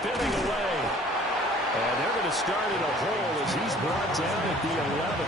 spinning away. And they're going to start in a hole as he's brought down at the 11.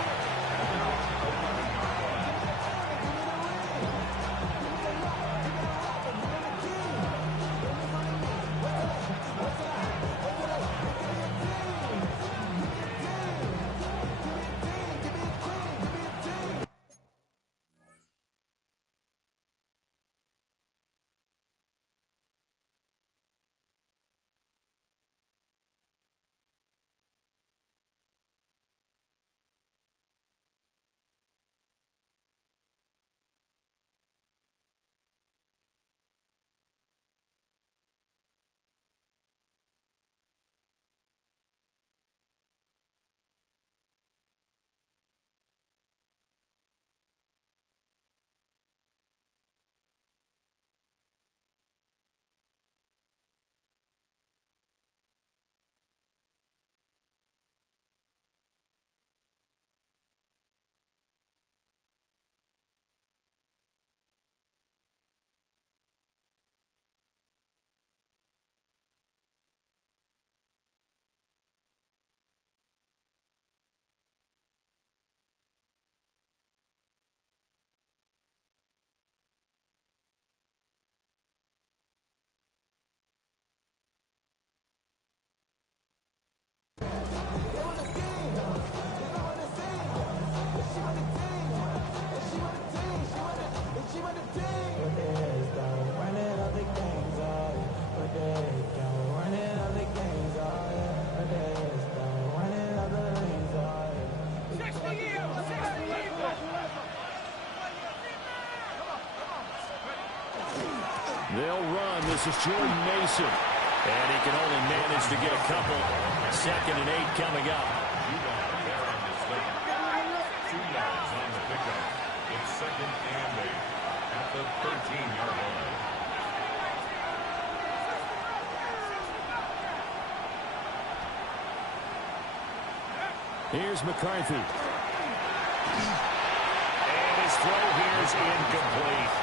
They'll run. This is Jordan Mason. And he can only manage to get a couple. 2nd and 8 coming up. 2 yards on the pickup. It's 2nd and 8 at the 13-yard line. Here's McCarthy. And his throw here is incomplete.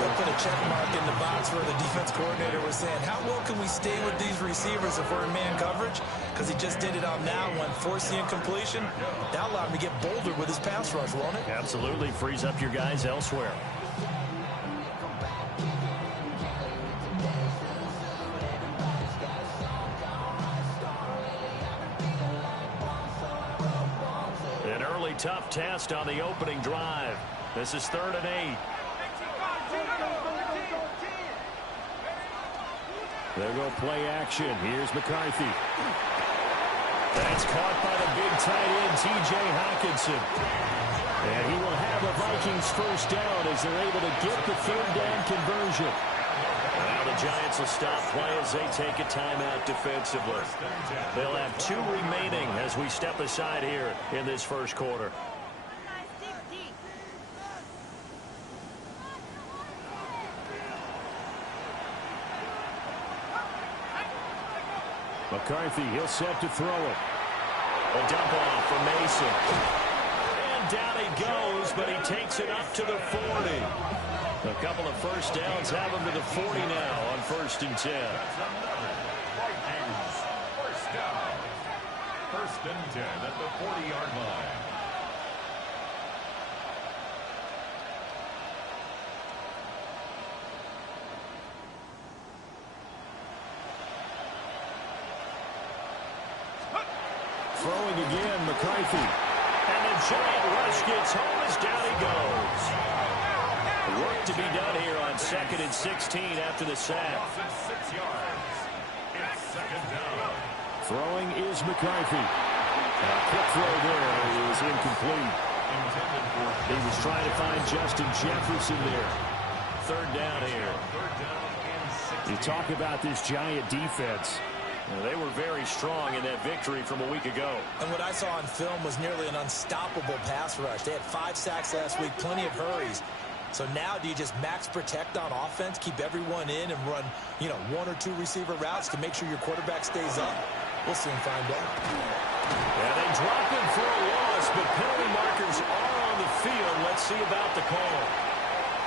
They'll put a check mark in the box where the defense coordinator was saying, how well can we stay with these receivers if we're in man coverage? Because he just did it on that one, forced the incompletion. That allowed him to get bolder with his pass rush, won't it? Absolutely. Frees up your guys elsewhere. An early tough test on the opening drive. This is 3rd and 8. There go play action. Here's McCarthy. That's caught by the big tight end, T.J. Hockenson. And he will have a Vikings first down as they're able to get the 3rd down conversion. Now the Giants will stop play as they take a timeout defensively. They'll have 2 remaining as we step aside here in this first quarter. McCarthy, he'll set to throw it. A dump off for Mason. And down he goes, but he takes it up to the 40. A couple of first downs have him to the 40 now on 1st and 10. First down. 1st and 10 at the 40-yard line. Throwing again, McCarthy. And the giant rush gets home as down he goes. Work to be done here on 2nd and 16 after the sack. 6 yards. It's 2nd down. Throwing is McCarthy. A quick throw there is incomplete. He was trying to find Justin Jefferson there. 3rd down here. You talk about this Giant defense. They were very strong in that victory from a week ago. And what I saw on film was nearly an unstoppable pass rush. They had 5 sacks last week, plenty of hurries. So now do you just max protect on offense, keep everyone in, and run, 1 or 2 receiver routes to make sure your quarterback stays up? We'll soon find out. And they drop him for a loss, but penalty markers are on the field. Let's see about the call.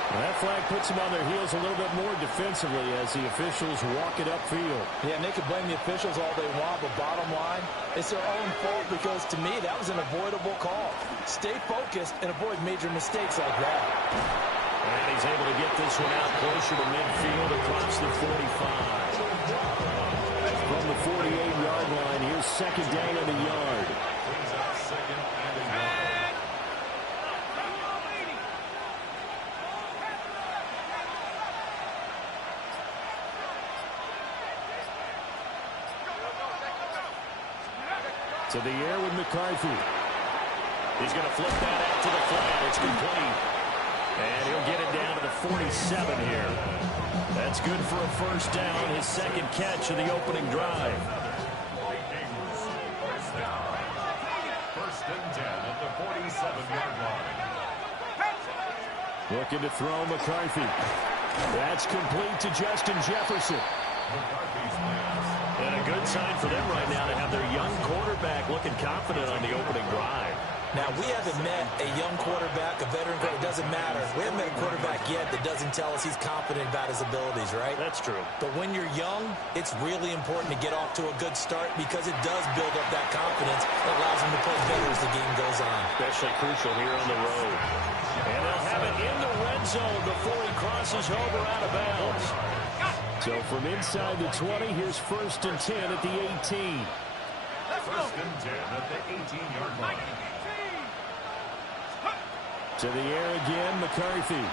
Well, that flag puts them on their heels a little bit more defensively as the officials walk it upfield. Yeah, and they can blame the officials all they want, but bottom line, it's their own fault because, to me, that was an avoidable call. Stay focused and avoid major mistakes like that. And he's able to get this one out closer to midfield across the 45. From the 48-yard line, here's second down in the yard. Brings out second and a yard. To the air with McCarthy. He's going to flip that out to the flat. It's complete. And he'll get it down to the 47 here. That's good for a first down, his second catch of the opening drive. Vikings, first down. First and 10 at the 47-yard line. Looking to throw McCarthy. That's complete to Justin Jefferson. McCarthy's pass. And a good sign for them right now to have their young quarterback looking confident on the opening drive. Now, we haven't met a young quarterback, a veteran quarterback. It doesn't matter. We haven't met a quarterback yet that doesn't tell us he's confident about his abilities, right? That's true. But when you're young, it's really important to get off to a good start because it does build up that confidence that allows him to play better as the game goes on. Especially crucial here on the road. And they'll have it in the red zone before he crosses over out of bounds. So from inside the 20, here's first and 10 at the 18. First and 10 at the 18-yard line. To the air again, McCarthy.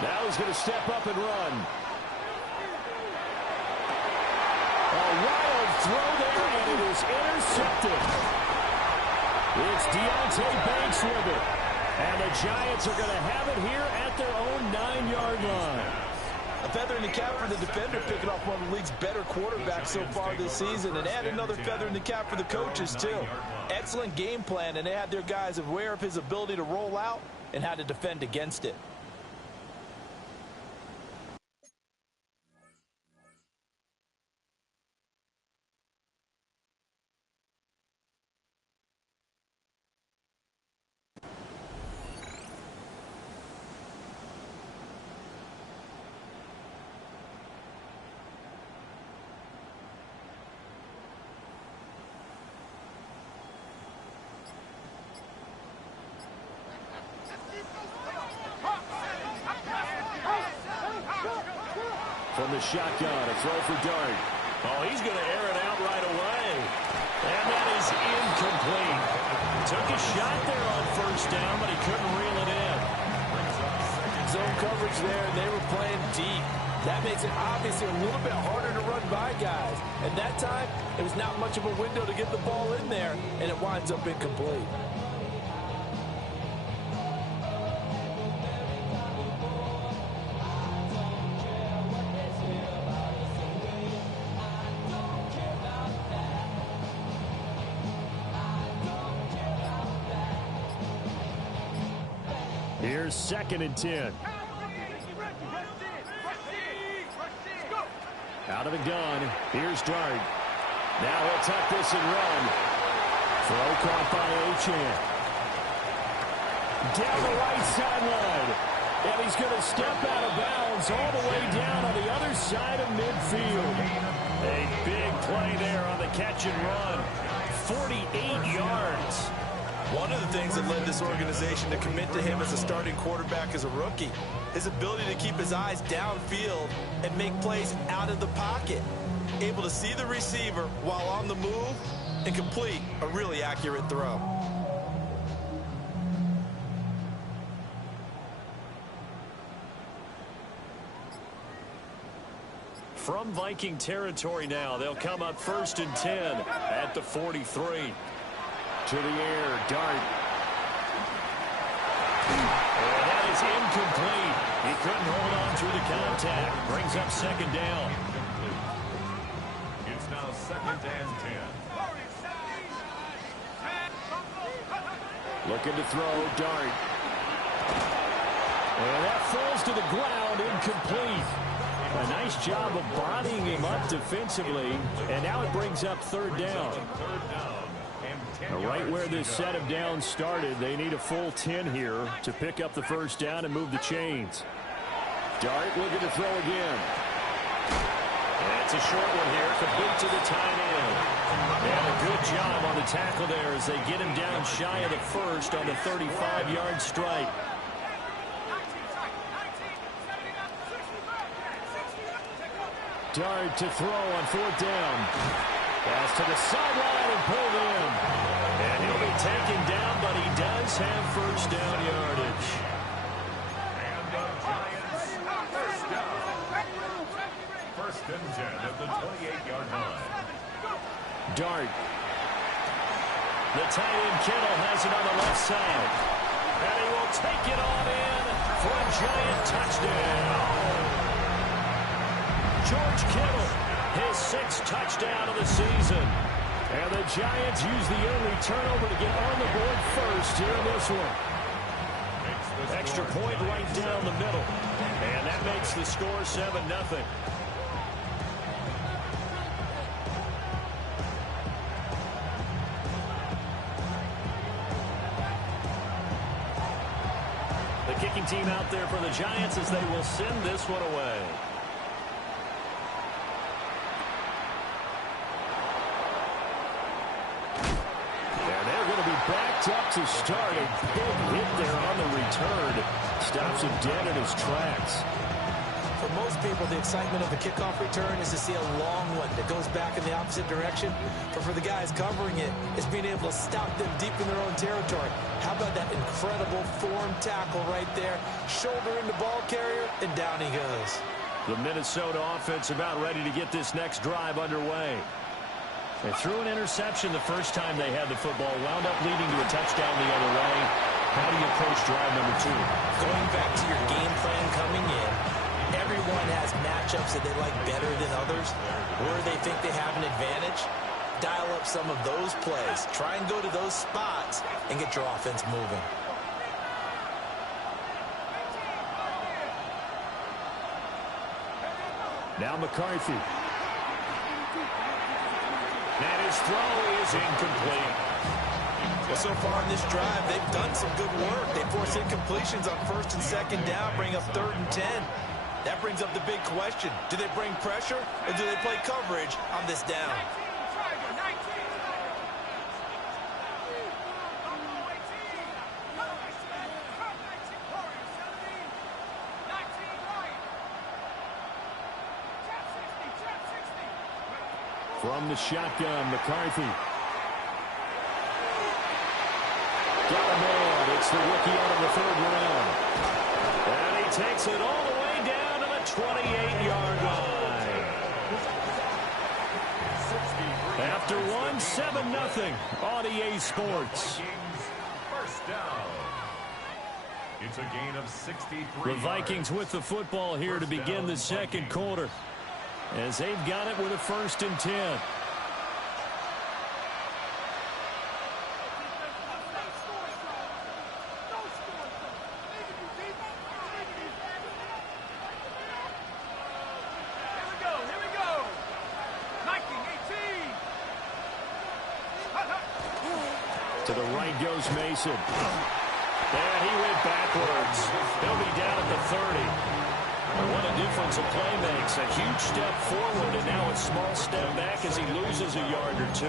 Now he's going to step up and run. A wild throw there, and it is intercepted. It's Deonte Banks with it. And the Giants are going to have it here at their own 9-yard line. A feather in the cap for the defender, picking off one of the league's better quarterbacks so far this season, and add another feather in the cap for the coaches, too. Excellent game plan, and they had their guys aware of his ability to roll out and how to defend against it. From the shotgun, a throw for Dart. Oh, he's going to air it out right away. And that is incomplete. Took a shot there on first down, but he couldn't reel it in. Zone coverage there, and they were playing deep. That makes it obviously a little bit harder to run by guys. At that time, it was not much of a window to get the ball in there, and it winds up incomplete. Here's second and 10. Out of the gun. Here's Dart. Now he'll tuck this and run. Throw caught by Achane. Down the right sideline. And he's going to step out of bounds all the way down on the other side of midfield. A big play there on the catch and run. 48 yards. One of the things that led this organization to commit to him as a starting quarterback as a rookie, his ability to keep his eyes downfield and make plays out of the pocket. Able to see the receiver while on the move and complete a really accurate throw. From Viking territory now, they'll come up first and 10 at the 43. To the air, Dart. And that is incomplete. He couldn't hold on through the contact. Brings up second down. It's now second and 10. Looking to throw, Dart. And that falls to the ground, incomplete. A nice job of bodying him up defensively. And now it brings up third down. Right where this set of downs started, they need a full 10 here to pick up the first down and move the chains. Dart looking to throw again. And it's a short one here, complete to the tight end. And a good job on the tackle there as they get him down shy of the first on the 35-yard strike. Dart to throw on 4th down. Pass to the sideline and pulled in. And he'll be taken down, but he does have first down yardage. And the Giants first down. First and 10 at the 28-yard line. Dart. The tight end Kittle has it on the left side. And he will take it on in for a Giant touchdown. George Kittle, his 6th touchdown of the season. And the Giants use the early turnover to get on the board first here in this one. Extra point right down the middle. And that makes the score 7-0. The kicking team out there for the Giants as they will send this one away. Backed up to start. A big hit there on the return. Stops him dead in his tracks. For most people, the excitement of a kickoff return is to see a long one that goes back in the opposite direction. But for the guys covering it, it's being able to stop them deep in their own territory. How about that incredible form tackle right there? Shoulder into ball carrier, and down he goes. The Minnesota offense about ready to get this next drive underway. They threw an interception the first time they had the football, wound up leading to a touchdown the other way. How do you approach drive number 2? Going back to your game plan coming in, everyone has matchups that they like better than others, where they think they have an advantage. Dial up some of those plays. Try and go to those spots and get your offense moving. Now McCarthy. And his throw is incomplete. Well, so far in this drive, they've done some good work. They force incompletions on 1st and 2nd down, bring up 3rd and 10. That brings up the big question. Do they bring pressure or do they play coverage on this down? From the shotgun, McCarthy. Got a man. It's the rookie out of the 3rd round. And he takes it all the way down to the 28-yard line. After one, 7-0 on EA Sports. First down. It's a gain of 63 The Vikings with the football here to begin the 2nd quarter, as they've got it with a 1st and 10. To the right goes Mason. And he went backwards. He'll be down at the 30. What a difference a play makes. A huge step forward and now a small step back as he loses a yard or 2.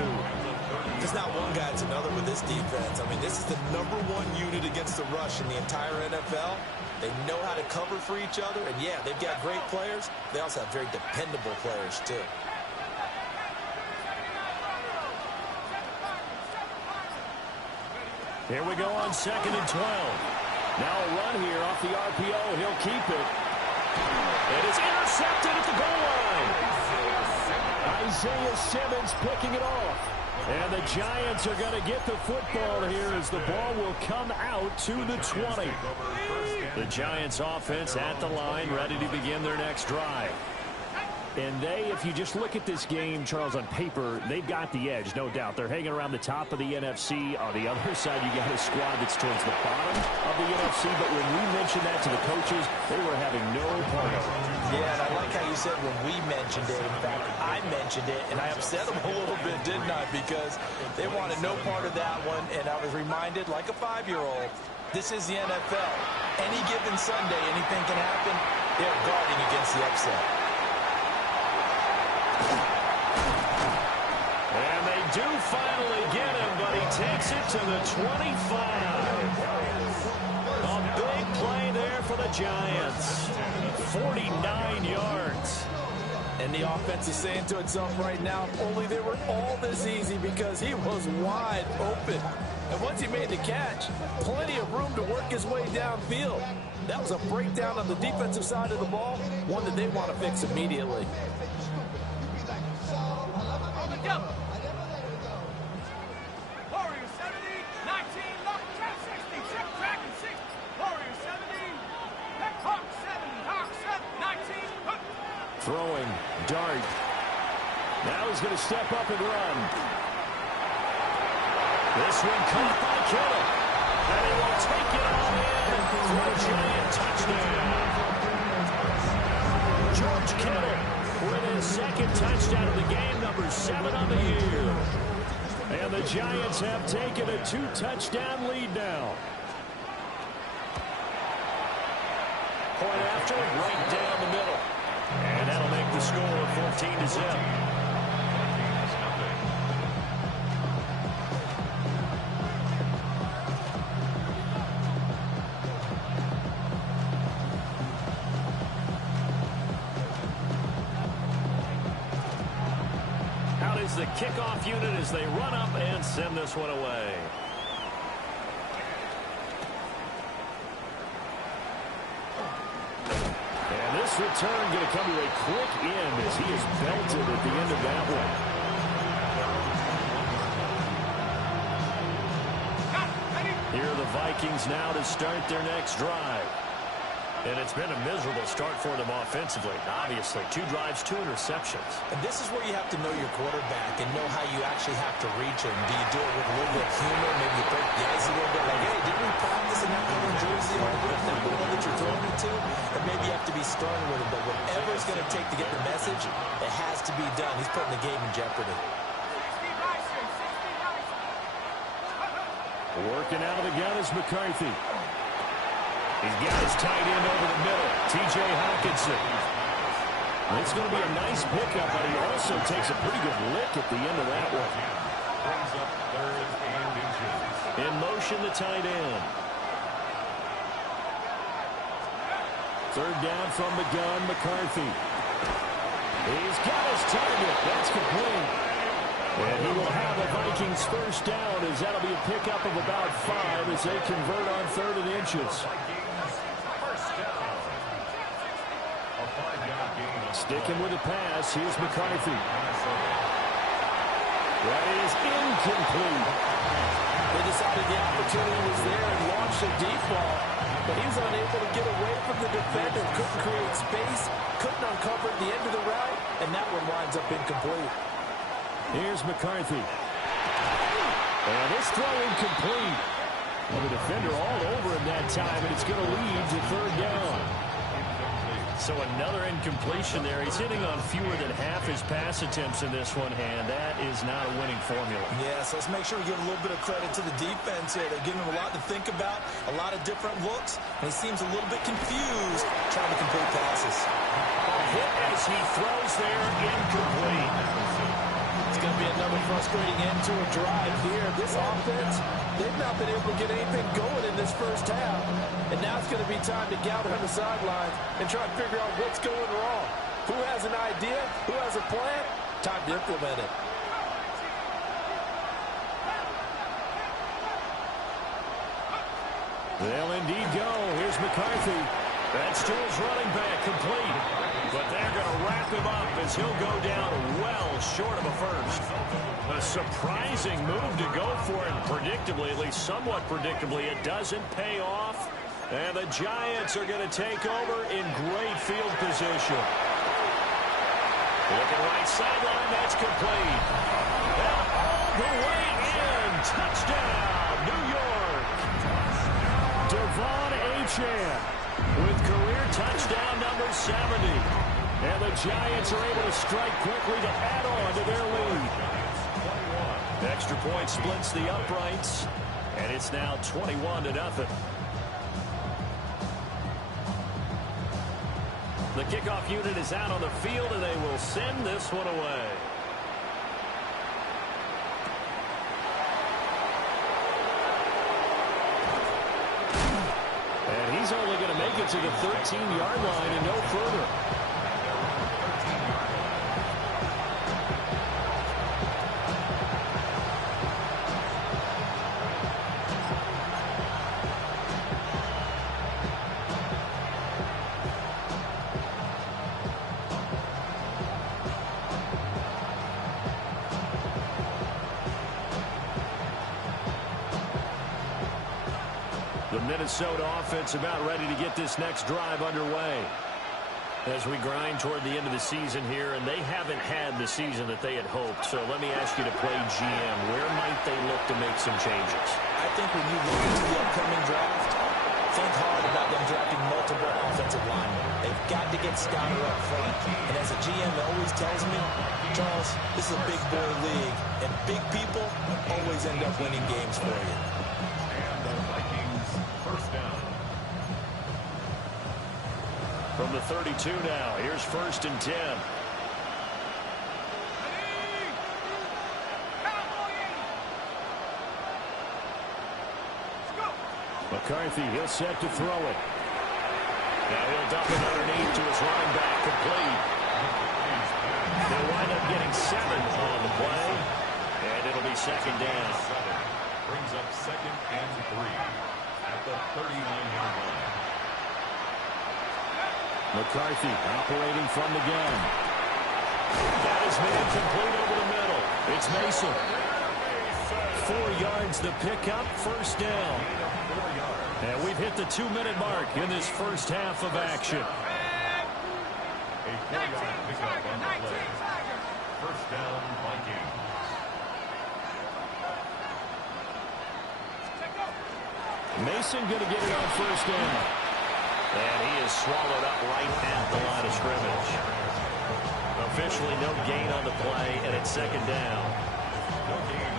There's not one guy, it's another with this defense. I mean, this is the #1 unit against the rush in the entire NFL. They know how to cover for each other. And, yeah, they've got great players. They also have very dependable players, too. Here we go on 2nd and 12. Now a run here off the RPO. He'll keep it. It is intercepted at the goal line. Isaiah Simmons picking it off. And the Giants are going to get the football here as the ball will come out to the 20. The Giants offense at the line, ready to begin their next drive. And they, if you just look at this game, Charles, on paper, they've got the edge, no doubt. They're hanging around the top of the NFC. On the other side, you got a squad that's towards the bottom of the NFC. But when we mentioned that to the coaches, they were having no part of it. Yeah, and I like how you said when we mentioned it. In fact, I mentioned it, and I upset them a little bit, didn't I? Because they wanted no part of that one, and I was reminded, like a 5-year-old, this is the NFL. Any given Sunday, anything can happen. They're guarding against the upset. And they do finally get him, but he takes it to the 25. A big play there for the Giants. 49 yards. And the offense is saying to itself right now, if only they were all this easy, because he was wide open. And once he made the catch, plenty of room to work his way downfield. That was a breakdown on the defensive side of the ball, one that they want to fix immediately. Throwing, dart. Now he's going to step up and run. This one caught by Kittle. And he will take it all in for a Giant touchdown. George Kittle with his second touchdown of the game, number 7 on the year. And the Giants have taken a 2-touchdown lead now. Point after, right down the middle. And that'll make the score 14-0. Out is the kickoff unit as they run up and send this one away. This return going to come to a quick end as he is belted at the end of that one. Here are the Vikings now to start their next drive. And it's been a miserable start for them offensively. Obviously, 2 drives, 2 interceptions. And this is where you have to know your quarterback and know how you actually have to reach him. Do you do it with a little bit of humor, maybe you break the ice a little bit, like, hey, didn't we practice in that color jersey all week, that one that you're throwing me to? And maybe you have to be stern with him, but whatever it's going to take to get the message, it has to be done. He's putting the game in jeopardy. Working out of the gun is McCarthy. He's got his tight end over the middle, T.J. Hockenson. It's going to be a nice pickup, but he also takes a pretty good lick at the end of that one. Brings up 3rd and inches. In motion, the tight end. 3rd down from the gun, McCarthy. He's got his target. That's complete. And he will have the Vikings first down as that'll be a pickup of about 5 as they convert on 3rd and inches. Sticking with the pass, here's McCarthy. That is incomplete. They decided the opportunity was there and launched a deep ball, but he was unable to get away from the defender, couldn't create space, couldn't uncover the end of the route, and that one winds up incomplete. Here's McCarthy. And this throw incomplete. Well, the defender all over him that time, and it's going to lead to 3rd down. So another incompletion there. He's hitting on fewer than half his pass attempts in this one, and that is not a winning formula. Yes, let's make sure we give a little bit of credit to the defense here. They're giving him a lot to think about, a lot of different looks, and he seems a little bit confused trying to complete passes. A hit as he throws there, incomplete. It's going to be another frustrating end to a drive here. This offense, they've not been able to get anything going in this first half. And now it's going to be time to gather on the sidelines and try to figure out what's going wrong. Who has an idea? Who has a plan? Time to implement it. They'll indeed go. Here's McCarthy. That's to his running back, complete. But they're going to wrap him up as he'll go down well short of a first. A surprising move to go for it, predictably, at least somewhat predictably. It doesn't pay off, and the Giants are going to take over in great field position. Looking right sideline, that's complete. And all the way in, touchdown, New York. Devon Achane with career touchdown number 70. And the Giants are able to strike quickly to add on to their lead. Extra point splits the uprights, and it's now 21-0. kickoff unit is out on the field, and they will send this one away. And he's only going to make it to the 13-yard line and no further. The Minnesota offense about ready to get this next drive underway as we grind toward the end of the season here, and they haven't had the season that they had hoped. So let me ask you to play GM. Where might they look to make some changes? I think when you look into the upcoming draft, think hard about them drafting multiple offensive linemen. They've got to get Scouter up front. And as a GM always tells me, Charles, this is a big boy league, and big people always end up winning games for you. First down. From the 32 now, here's 1st and 10. McCarthy, he'll set to throw it. Now he'll dump it underneath to his running back, complete. They'll wind up getting 7 on the play, and it'll be 2nd down. Brings up 2nd and 3 at the 39-yard line. McCarthy operating from the gun. That is man complete over the middle. It's Mason. 4 yards the pickup, 1st down. And we've hit the 2-minute mark in this first half of action. A 4-yard pickup on the play. 1st down, Vikings. Mason going to get it on 1st down. And he is swallowed up right at the line of scrimmage. Officially no gain on the play, and it's 2nd down.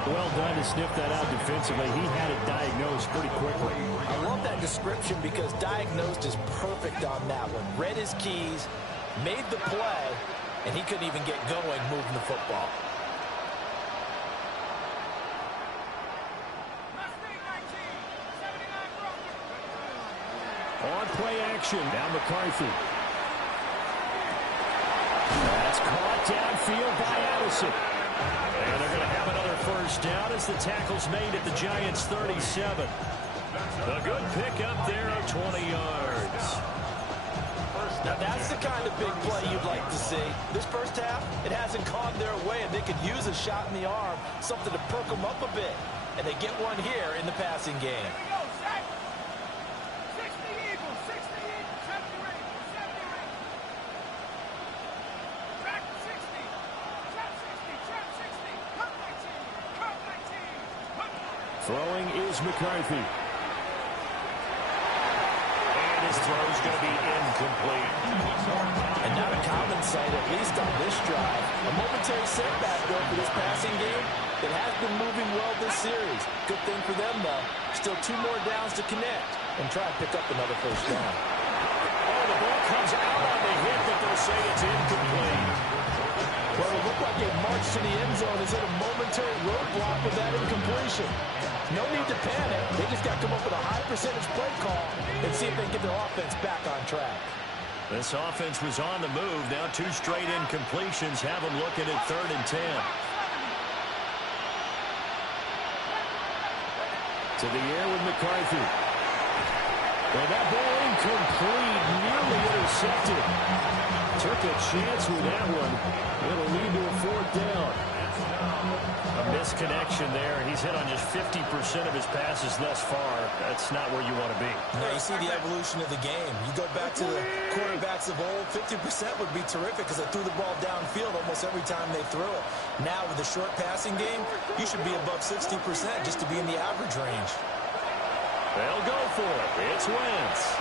Well done to sniff that out defensively. He had it diagnosed pretty quickly. I love that description because diagnosed is perfect on that one. Read his keys, made the play, and he couldn't even get going moving the football. On play action, now McCarthy. That's caught downfield by Addison. And they're going to have another 1st down as the tackle's made at the Giants' 37. A good pickup there of 20 yards. Now that's the kind of big play you'd like to see. This first half, it hasn't gone their way, and they could use a shot in the arm, something to perk them up a bit. And they get one here in the passing game. Throwing is McCarthy. And his throw's going to be incomplete. And not a common sight, at least on this drive. A momentary setback, though, for this passing game. It has been moving well this series. Good thing for them, though. Still 2 more downs to connect and try to pick up another 1st down. Oh, the ball comes out on the hit, but they'll say it's incomplete. Well, it looked like a march to the end zone is hit a momentary roadblock with that incompletion. No need to panic. They just got to come up with a high percentage play call and see if they can get their offense back on track. This offense was on the move. Now 2 straight incompletions have them looking at 3rd and 10. To the air with McCarthy. And that ball incomplete, nearly intercepted. Took a chance with that one. It'll lead to a 4th down. A misconnection there. He's hit on just 50% of his passes thus far. That's not where you want to be. Now you see the evolution of the game. You go back to the quarterbacks of old, 50% would be terrific because they threw the ball downfield almost every time they threw it. Now with the short passing game, you should be above 60% just to be in the average range. They'll go for it. It's Wentz.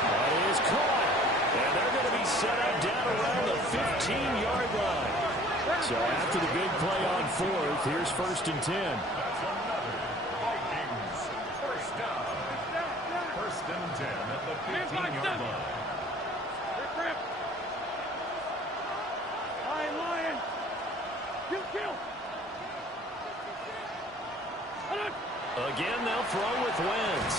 That is caught. And they're going to be set up down around the 15-yard line. So after the big play on 4th, here's 1st and 10. That's another Vikings 1st down. 15-yard line. Again, they'll throw with Wentz.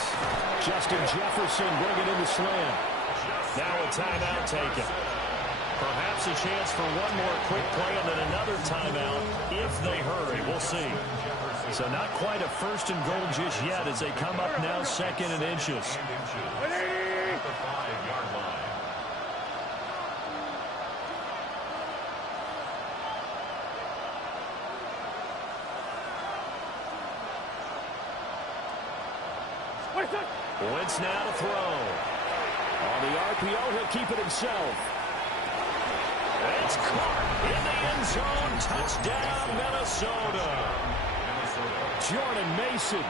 Justin Jefferson bringing in the slant. Now a timeout taken. Perhaps a chance for one more quick play and then another timeout if they hurry. We'll see. So not quite a first and goal just yet as they come up now second and inches. At the 5-yard line. Wentz now to throw. On the RPO, he'll keep it himself. It's caught in the end zone. Touchdown, Minnesota. Jordan Mason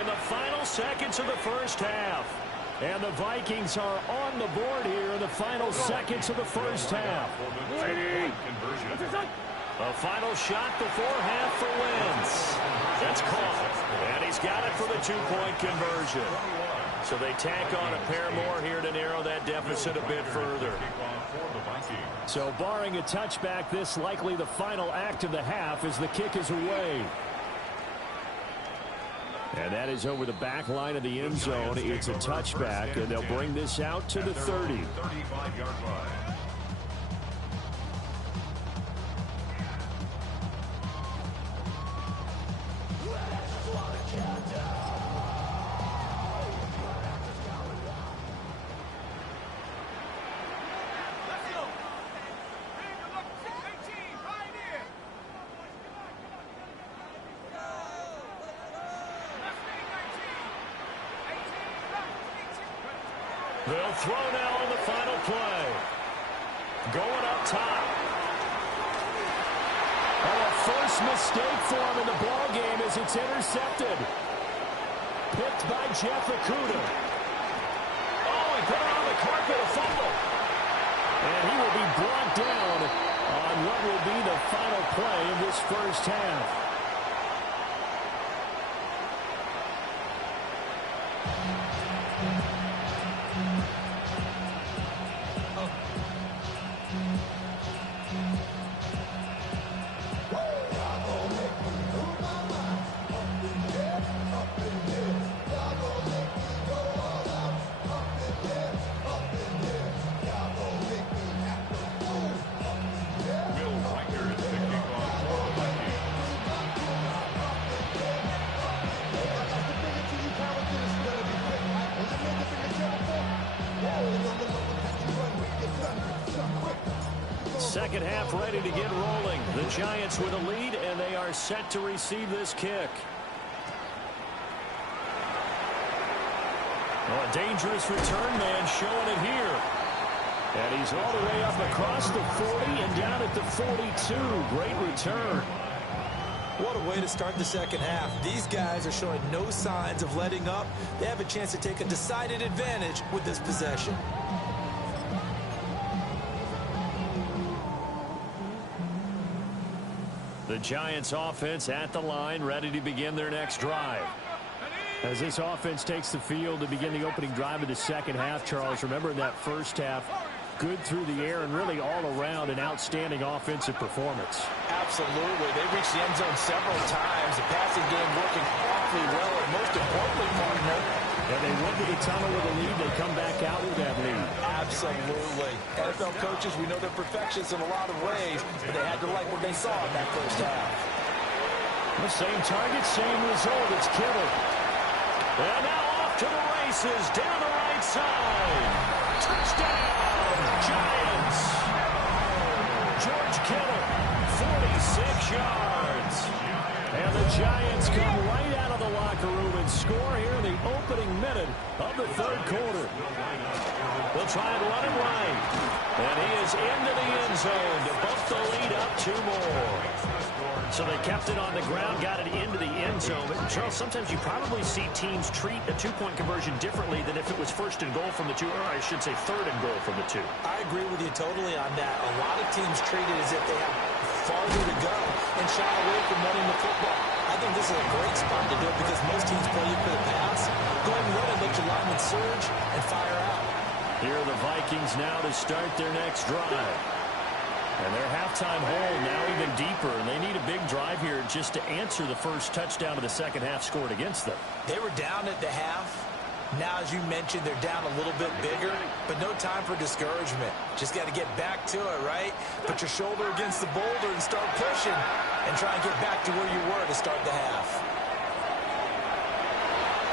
in the final seconds of the first half. And the Vikings are on the board here in the final seconds of the first half. A final shot before half for Wentz. That's caught. And he's got it for the two-point conversion. So they tack on a pair more here to narrow that deficit a bit further. So barring a touchback, this likely the final act of the half as the kick is away. And that is over the back line of the end zone. It's a touchback, and they'll bring this out to the 30. 35-yard line. They'll throw now on the final play. Going up top. Oh, a first mistake for him in the ball game as it's intercepted. Picked by Jeff Okudah. Oh, he put it on the carpet, a fumble. And he will be brought down on what will be the final play of this first half. Second half ready to get rolling. The Giants with a lead, and they are set to receive this kick. Oh, a dangerous return man showing it here. And he's all the way up across the 40 and down at the 42. Great return. What a way to start the second half. These guys are showing no signs of letting up. They have a chance to take a decided advantage with this possession. The Giants offense at the line, ready to begin their next drive. As this offense takes the field to begin the opening drive of the second half, Charles, remember in that first half, good through the air and really all around an outstanding offensive performance. Absolutely. They reached the end zone several times. The passing game working awfully well, and most importantly, partner, and they went to the tunnel with a lead. They come back out with that lead. Absolutely. NFL coaches, we know they're perfectionists in a lot of ways, but they had to like what they saw in that first half. The same target, same result. It's Kittle. And now off to the races down the right side. Touchdown, Giants. George Kittle, 46 yards. And the Giants come right out of the locker room and score here in the opening minute of the third quarter. They'll try and run him right. And he is into the end zone to bump the lead up 2 more. So they kept it on the ground, got it into the end zone. But Charles, sometimes you probably see teams treat a two-point conversion differently than if it was first and goal from the 2, or I should say third and goal from the 2. I agree with you totally on that. A lot of teams treat it as if they have farther to go and shy away from running the football. I think this is a great spot to do it because most teams play you for the pass. Go ahead and run it, let your linemen surge, and fire out. Here are the Vikings now to start their next drive. And their halftime hole now even deeper, and they need a big drive here just to answer the first touchdown of the second half scored against them. They were down at the half. Now, as you mentioned, they're down a little bit bigger, but no time for discouragement. Just got to get back to it, right? Put your shoulder against the boulder and start pushing and try and get back to where you were to start the half.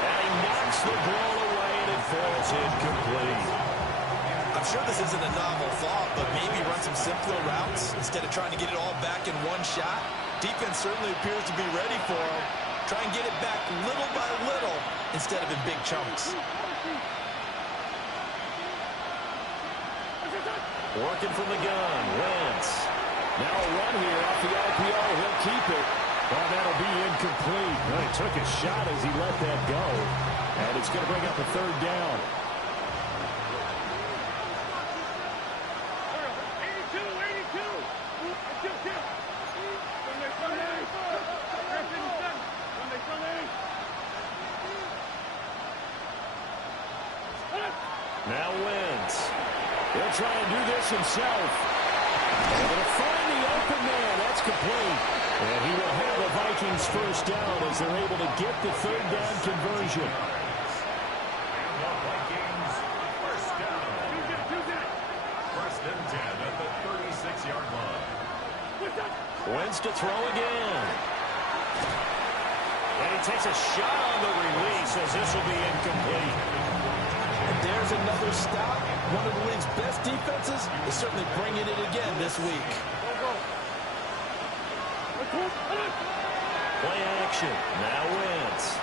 And he knocks the ball away, and it falls incomplete. I'm sure this isn't a novel thought, but maybe run some simpler routes instead of trying to get it all back in one shot. Defense certainly appears to be ready for him. Try and get it back little by little instead of in big chunks. Working from the gun, Wentz. Now a run here off the RPO. He'll keep it. Well, that'll be incomplete. Well, he took a shot as he let that go. And it's going to bring up a third down. Now Wentz. He'll try and do this himself. And to find the open man. That's complete. And he will have the Vikings first down as they're able to get the third down conversion. And the Vikings first down. First and 10 at the 36-yard line. Wentz to throw again. And he takes a shot on the release as this will be incomplete. And there's another stop. One of the league's best defenses is certainly bringing it again this week. Play action. Now Wentz.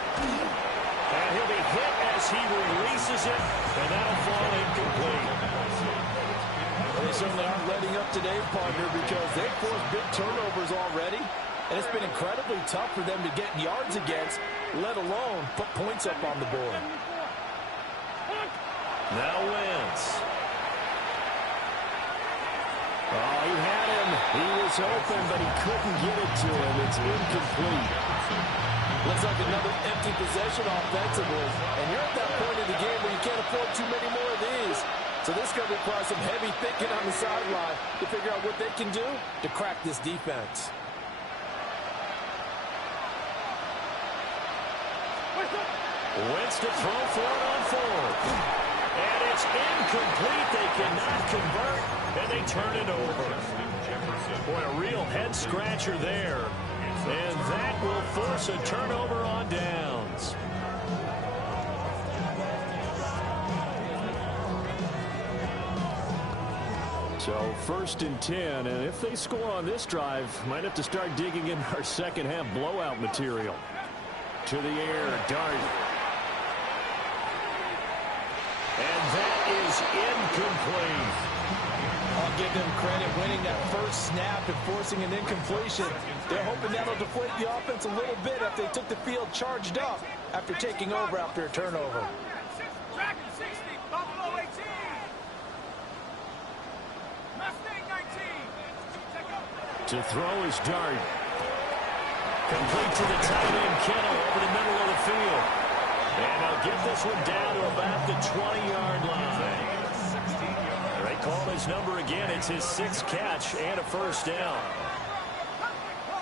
And he'll be hit as he releases it. And that'll fall incomplete. Well, they certainly aren't letting up today, partner, because they've forced big turnovers already. And it's been incredibly tough for them to get yards against, let alone put points up on the board. Now Wentz. Oh, he had him. He was open, but he couldn't get it to him. It's incomplete. Looks like another empty possession offensively. And you're at that point in the game where you can't afford too many more of these. So this is going to require some heavy thinking on the sideline to figure out what they can do to crack this defense. Wentz to throw for it on fourth. And it's incomplete. They cannot convert, and they turn it over. Boy, a real head-scratcher there. And that will force a turnover on downs. So first and 10, and if they score on this drive, might have to start digging in our second half blowout material. To the air, Dart. And that is incomplete. I'll give them credit winning that first snap and forcing an incompletion. They're hoping that'll deflate the offense a little bit after they took the field charged up after taking over after a turnover. Dragon 60, Buffalo 18. Mustang 19. To throw is Dart. Complete to the tight end, Kittle, over the middle of the field. And they'll get this one down to about the 20-yard line. They call his number again. It's his sixth catch and a first down.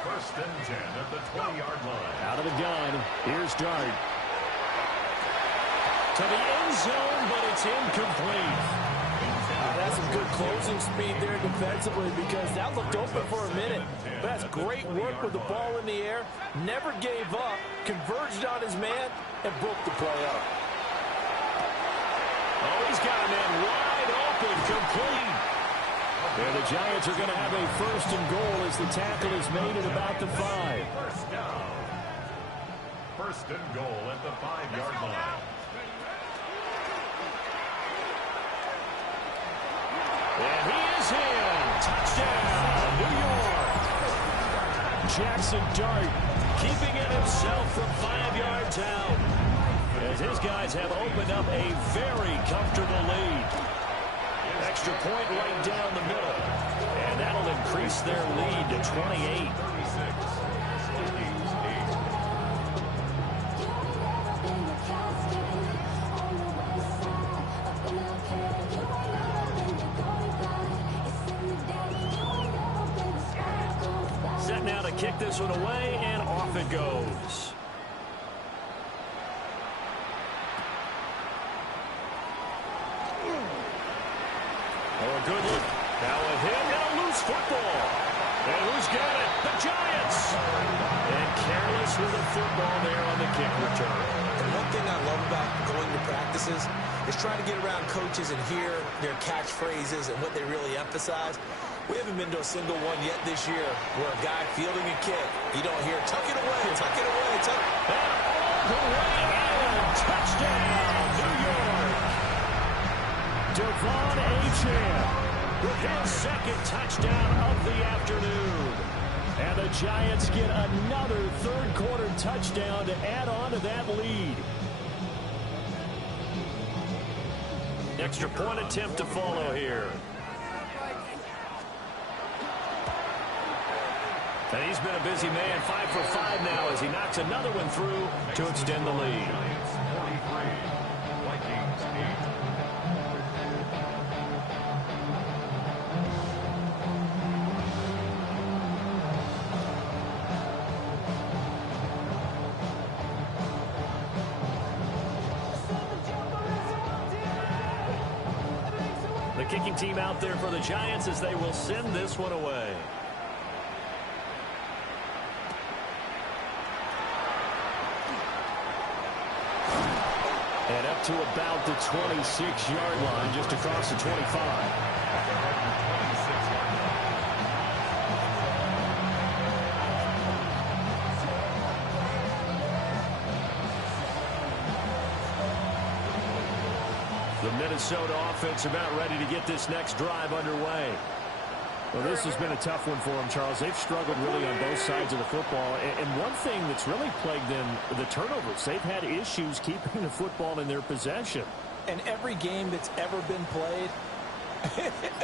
First and 10 at the 20-yard line. Out of the gun, here's Dart. To the end zone, but it's incomplete. That's some good closing speed there defensively because that looked open for a minute. But that's great work with the ball in the air. Never gave up, converged on his man, and broke the play up. Oh, he's got a man wide open, complete. And the Giants are going to have a first and goal as the tackle is made at about the 5. First down. First and goal at the 5-yard line. And he is in. Touchdown, New York. Jackson Dart keeping it himself from 5 yards out. As his guys have opened up a very comfortable lead. Extra point right down the middle. And that'll increase their lead to 28. kick this one away, and off it goes. Oh, a good look. Now a hit and a loose football. And who's got it? The Giants. And careless with the football there on the kick return. And one thing I love about going to practices is trying to get around coaches and hear their catchphrases and what they really emphasize. We haven't been to a single one yet this year where a guy fielding a kick, you don't hear, tuck it away, tuck it away, tuck it away. And all the way in. Touchdown, New York. Devon Achane with his second touchdown of the afternoon. And the Giants get another third-quarter touchdown to add on to that lead. Extra point attempt to follow here. And he's been a busy man, 5 for 5 now as he knocks another one through to extend the lead. Giants 43, Vikings 8. The kicking team out there for the Giants as they will send this one away. And up to about the 26-yard line, just across the 25. The Minnesota offense about ready to get this next drive underway. Well, this has been a tough one for them, Charles. They've struggled really on both sides of the football. And one thing that's really plagued them, the turnovers. They've had issues keeping the football in their possession. And every game that's ever been played,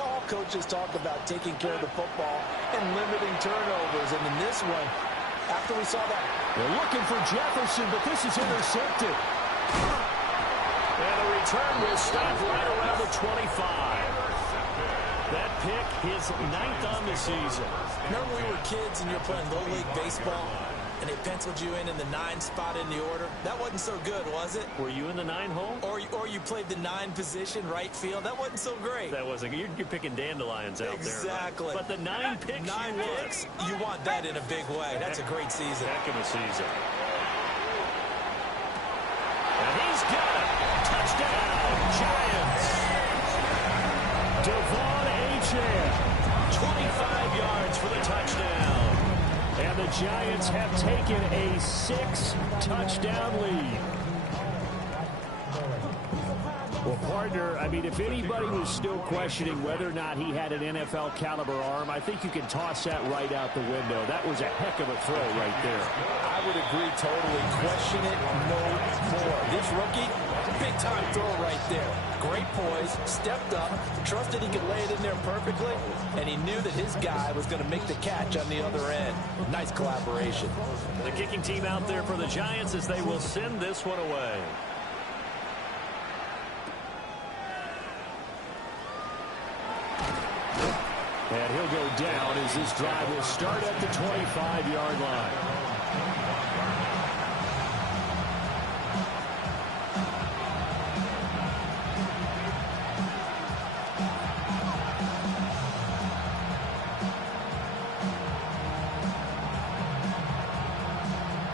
all coaches talk about taking care of the football and limiting turnovers. And in this one, after we saw that. They're looking for Jefferson, but this is intercepted. And the return will stop right around the 25. That pick, his 9th on the season. Remember we were kids and you were playing Little League Baseball and they penciled you in the 9 spot in the order? That wasn't so good, was it? Were you in the 9 hole? Or you played the 9 position, right field? That wasn't so great. That wasn't. You're picking dandelions out there. Exactly. But the 9 picks, 9 picks, you want that in a big way. That's a great season. Heck of a season. And he's got it. Touchdown, Giants. Devon Achane, 25 yards for the touchdown. And the Giants have taken a 6-touchdown lead. Well, partner, I mean, if anybody was still questioning whether or not he had an NFL caliber arm, I think you can toss that right out the window. That was a heck of a throw right there. I would agree totally. Question it no more. This rookie, big-time throw right there. Great poise, stepped up, trusted he could lay it in there perfectly, and he knew that his guy was going to make the catch on the other end. Nice collaboration. The kicking team out there for the Giants as they will send this one away. And he'll go down as this drive will start at the 25-yard line.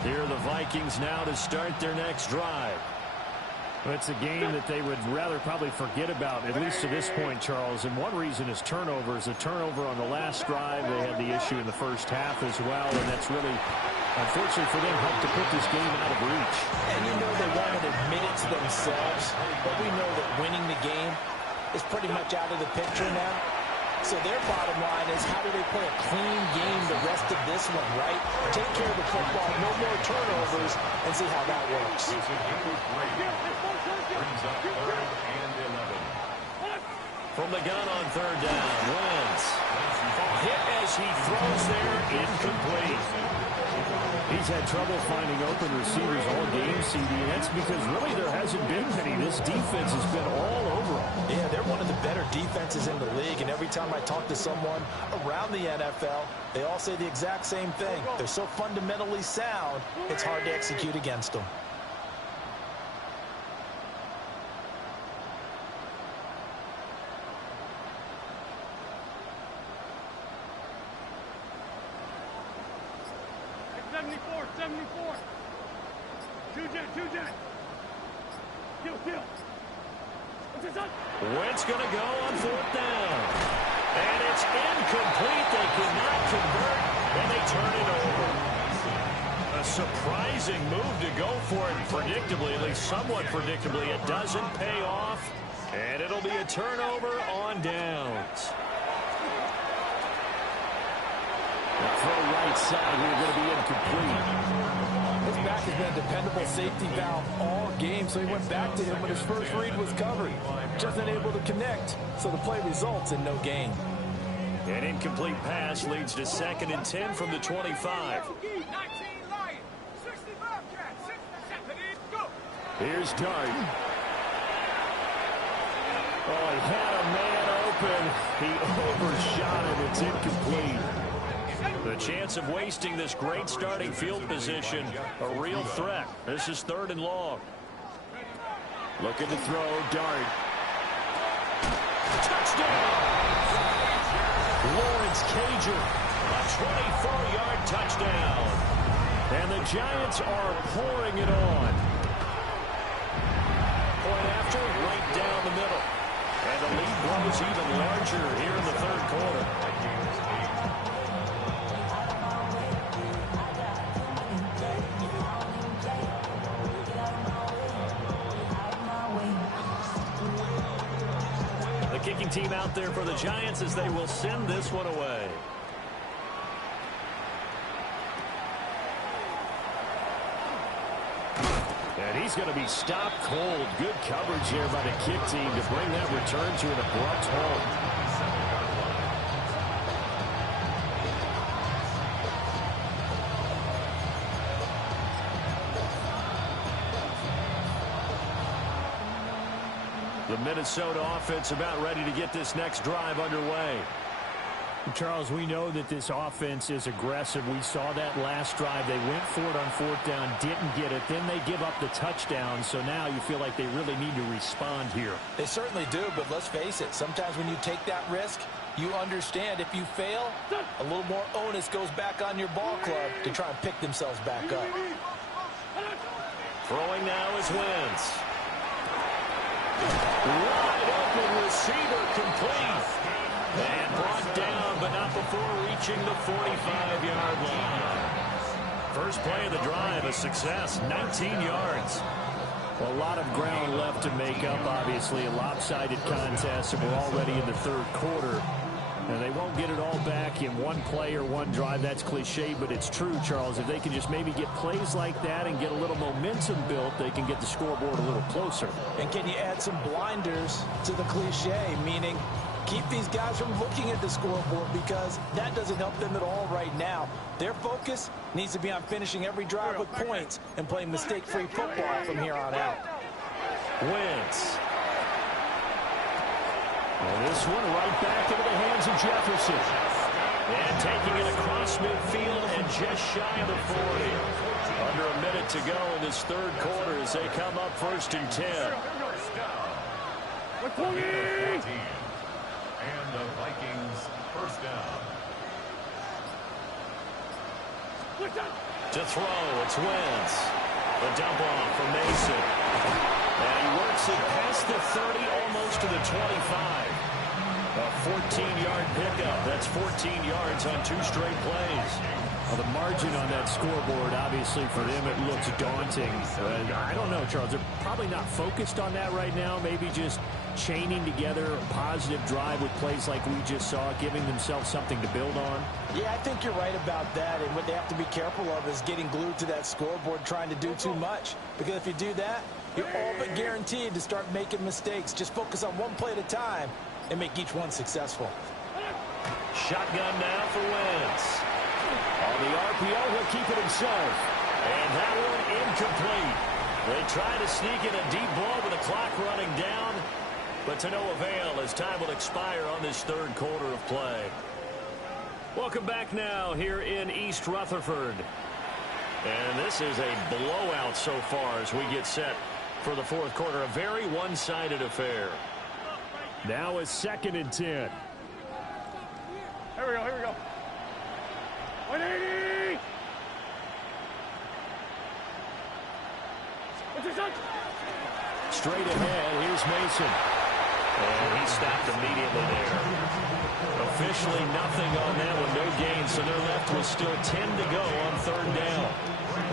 Here are the Vikings now to start their next drive. Well, it's a game that they would rather probably forget about, at least to this point, Charles. And one reason is turnovers. A turnover on the last drive. They had the issue in the first half as well. And that's really, unfortunately for them, helped to put this game out of reach. And you know they won't admit it to themselves, but we know that winning the game is pretty much out of the picture now. So their bottom line is, how do they play a clean game the rest of this one, right? Take care of the football, no more turnovers, and see how that works. Brings up 3rd and 11. From the gun on 3rd down, Wentz. Hit as he throws there, incomplete. He's had trouble finding open receivers all game, CD, and that's because really there hasn't been many. This defense has been all over them. Yeah, they're one of the better defenses in the league, and every time I talk to someone around the NFL, they all say the exact same thing. They're so fundamentally sound, it's hard to execute against them. Wentz going to go on 4th down. And it's incomplete. They cannot convert, and they turn it over. A surprising move to go for it predictably, at least somewhat predictably. It doesn't pay off, and it'll be a turnover on downs. The throw right side here going to be incomplete. This back has been a dependable safety valve all game, so he went back to him when his first read was covered. Just unable to connect, so the play results in no gain. An incomplete pass leads to 2nd and 10 from the 25. Here's Dart. Oh, he had a man open. He overshot him. It's incomplete. The chance of wasting this great starting field position, a real threat. This is 3rd and long. Looking to throw, Dart. Touchdown! Lawrence Cager, a 24-yard touchdown. And the Giants are pouring it on. Point after, right down the middle. And the lead grows even larger here in the 3rd quarter. Kicking team out there for the Giants as they will send this one away. And he's going to be stopped cold. Good coverage here by the kick team to bring that return to an abrupt halt. The Minnesota offense about ready to get this next drive underway. Charles, we know that this offense is aggressive. We saw that last drive. They went for it on 4th down, didn't get it. Then they give up the touchdown. So now you feel like they really need to respond here. They certainly do, but let's face it. Sometimes when you take that risk, you understand if you fail, a little more onus goes back on your ball club to try and pick themselves back up. Throwing now is Wentz. Wide open receiver complete. And brought down, but not before reaching the 45-yard line. First play of the drive, a success, 19 yards. Well, a lot of ground left to make up, obviously. A lopsided contest, and we're already in the 3rd quarter. And they won't get it all back in one play or one drive. That's cliche, but it's true, Charles. If they can just maybe get plays like that and get a little momentum built, they can get the scoreboard a little closer. And can you add some blinders to the cliche, meaning keep these guys from looking at the scoreboard, because that doesn't help them at all right now. Their focus needs to be on finishing every drive with points and playing mistake-free football from here on out. Wentz. And this one right back into the hands of Jefferson. And taking it across midfield and just shy of the 40. Under a minute to go in this 3rd quarter as they come up 1st and 10. And the Vikings 1st down. To throw, it's Wentz. The dump off from Mason. And he works it past the 30, almost to the 25. A 14-yard pickup. That's 14 yards on 2 straight plays. Well, the margin on that scoreboard, obviously, for them, it looks daunting. I don't know, Charles. They're probably not focused on that right now. Maybe just chaining together a positive drive with plays like we just saw, giving themselves something to build on. Yeah, I think you're right about that. And what they have to be careful of is getting glued to that scoreboard trying to do too much. Because if you do that, you're all but guaranteed to start making mistakes. Just focus on one play at a time and make each one successful. Shotgun now for Wentz. On the RPO, he'll keep it himself. And that one incomplete. They try to sneak in a deep ball with the clock running down, but to no avail as time will expire on this third quarter of play. Welcome back now here in East Rutherford. And this is a blowout so far as we get set for the fourth quarter. A very one-sided affair. Now it's 2nd and 10. Here we go. 180! What's your son? Straight ahead, here's Mason. And he stopped immediately there. Officially nothing on that one, no gain, so they're left with still 10 to go on 3rd down.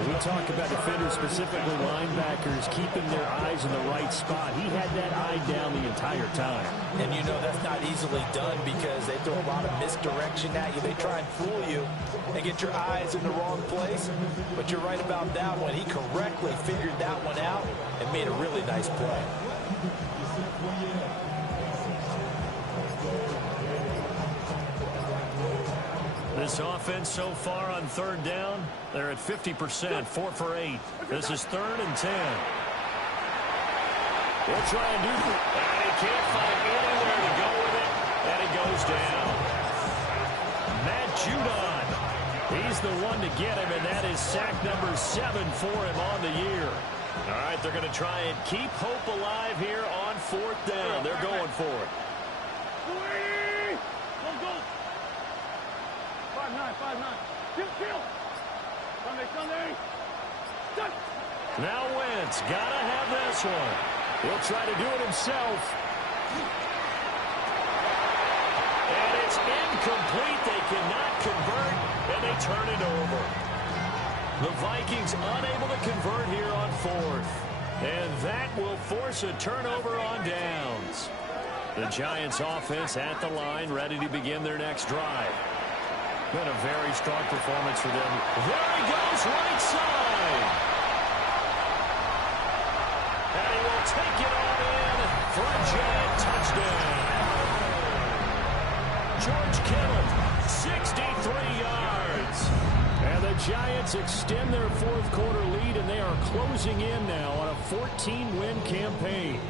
We talk about defenders, specifically linebackers, keeping their eyes in the right spot. He had that eye down the entire time. And you know that's not easily done because they throw a lot of misdirection at you. They try and fool you and get your eyes in the wrong place. But you're right about that one. He correctly figured that one out and made a really nice play. This offense so far on 3rd down, they're at 50%, 4 for 8. This is 3rd and 10. They'll try and do that. And he can't find anywhere to go with it, and it goes down. Matt Judon, he's the one to get him, and that is sack number 7 for him on the year. All right, they're going to try and keep hope alive here on 4th down. They're going for it. 5-9. Kill. Sunday. Now Wentz, gotta have this one. He'll try to do it himself. And it's incomplete. They cannot convert, and they turn it over. The Vikings unable to convert here on 4th. And that will force a turnover on downs. The Giants offense at the line, ready to begin their next drive. Been a very strong performance for them. There he goes, right side. And he will take it on in for a Giant touchdown. George Kittle, 63 yards. And the Giants extend their fourth quarter lead, and they are closing in now on a 14-win campaign.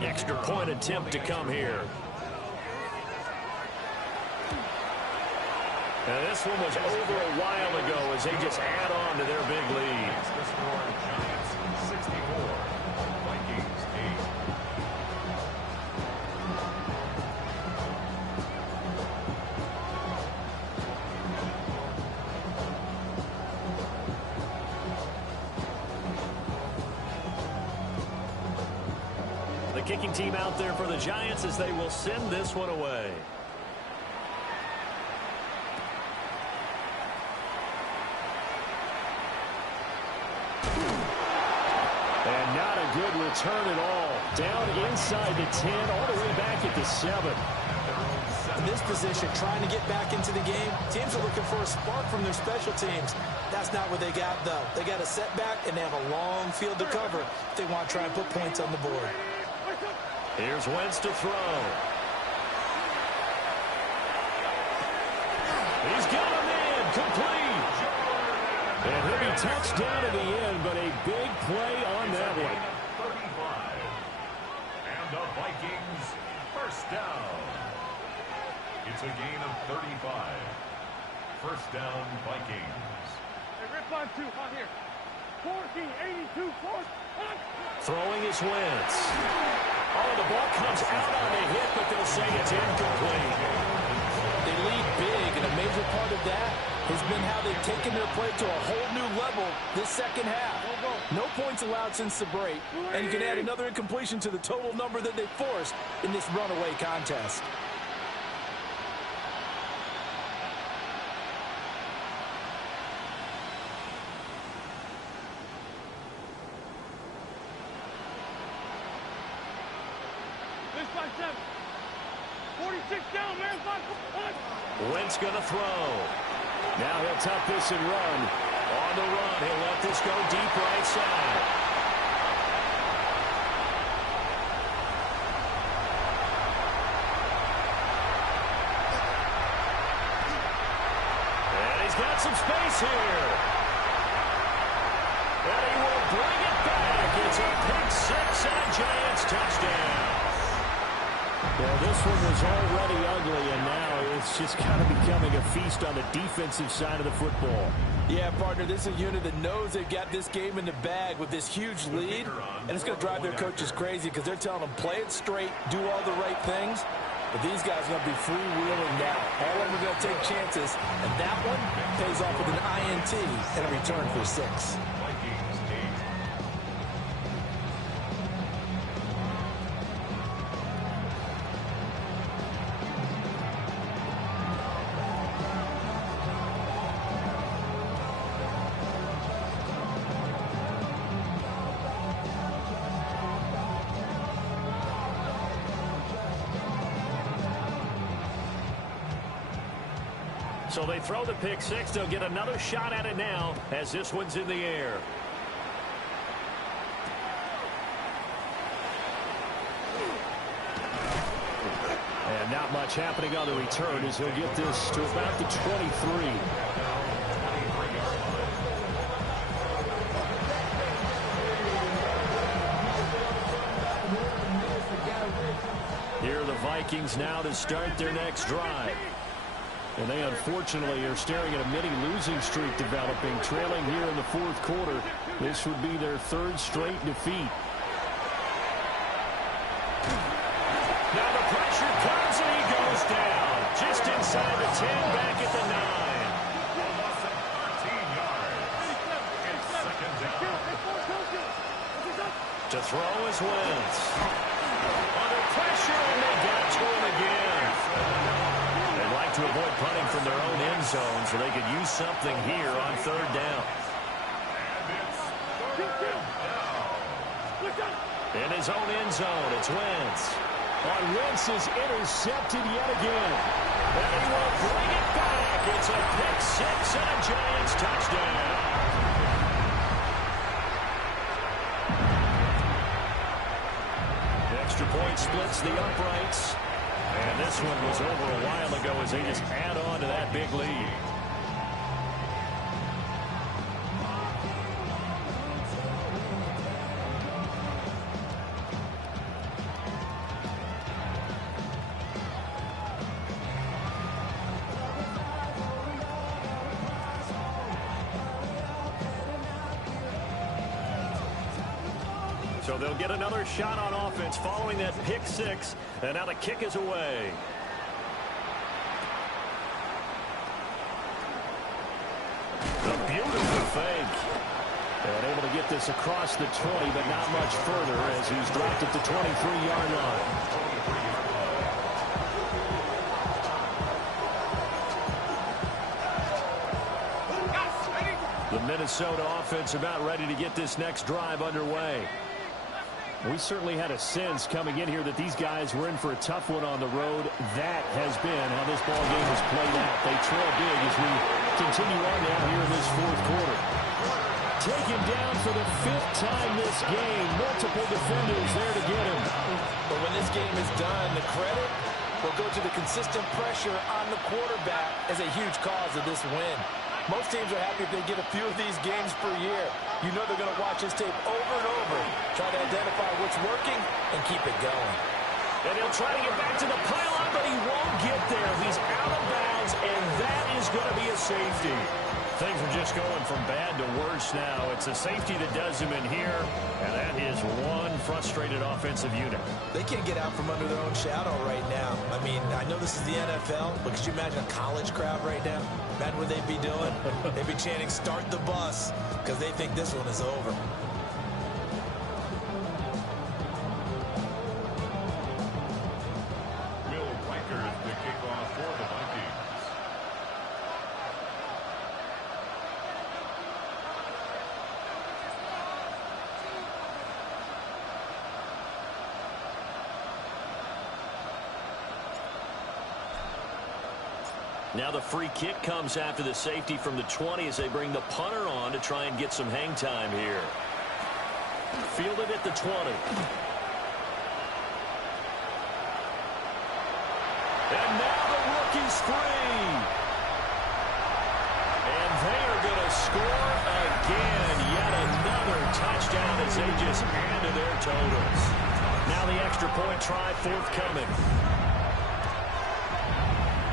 Extra point attempt to come here. And this one was over a while ago as they just add on to their big lead. The score, Giants 64, Vikings 8. The kicking team out there for the Giants as they will send this one away. And not a good return at all. Down inside the 10, all the way back at the 7. In this position, trying to get back into the game, teams are looking for a spark from their special teams. That's not what they got, though. They got a setback, and they have a long field to cover if they want to try and put points on the board. Here's Wentz to throw. He's got him in, complete. And he'll be touched down in the end, but a big play on that one. 35. And the Vikings first down. It's a gain of 35. First down, Vikings. Hey, rip on 2, on here. 14-82, Throwing is Wentz. Oh, the ball comes out on the hit, but they'll say it's incomplete. They lead big, and a major part of that has been how they've taken their play to a whole new level this second half. No points allowed since the break, and you can add another incompletion to the total number that they forced in this runaway contest. Wentz going to throw. Now he'll tuck this and run. On the run, he'll let this go deep right side. got some space here. And he will bring it back. It's a pick six and a Giants touchdown. Well, this one was already ugly, and now it's just kind of becoming a feast on the defensive side of the football. Yeah, partner, this is a unit that knows they've got this game in the bag with this huge lead, and it's going to drive their coaches crazy because they're telling them play it straight, do all the right things, but these guys are going to be freewheeling now. All of them are going to take chances, and that one pays off with an INT and a return for 6. So they throw the pick six. They'll get another shot at it now as this one's in the air. And not much happening on the return as he'll get this to about the 23. Here are the Vikings now to start their next drive. And they unfortunately are staring at a mini losing streak developing, trailing here in the fourth quarter. This would be their third straight defeat. Now the pressure comes and he goes down. Just inside the 10, back at the 9. Loss of 13 yards. It's second down. To throw is Wentz. Under pressure, and they got to him again. They'd like to avoid punting from their own end zone so they could use something here on third down. In his own end zone, it's Wentz. On Wentz is intercepted yet again. And he will bring it back. It's a pick six and a Giants touchdown. Extra point splits the uprights. And this one was over a while ago as they just add on to that big lead. So they'll get another shot on offense following that pick six. And now the kick is away. The beautiful fake. And able to get this across the 20, but not much further as he's dropped at the 23-yard line. The Minnesota offense about ready to get this next drive underway. We certainly had a sense coming in here that these guys were in for a tough one on the road. That has been how this ball game has played out. They trail big as we continue on now here in this fourth quarter. Taken down for the 5th time this game. Multiple defenders there to get him. But when this game is done, the credit will go to the consistent pressure on the quarterback as a huge cause of this win. Most teams are happy if they get a few of these games per year. You know they're going to watch this tape over and over, try to identify what's working, and keep it going. And he'll try to get back to the pylon, but he won't get there. He's out of bounds, and that is going to be a safety. Things are just going from bad to worse now. It's a safety that does him in here, and that is one frustrated offensive unit. They can't get out from under their own shadow right now. I mean, I know this is the NFL, but could you imagine a college crowd right now? Imagine what they'd be doing. They'd be chanting, "Start the bus," because they think this one is over. Will Riker is the kickoff for the Vikings. Now the free kick comes after the safety from the 20 as they bring the punter on to try and get some hang time here. Fielded at the 20. And now the rookie's free. And they are going to score again. Yet another touchdown as they just add to their totals. Now the extra point try forthcoming.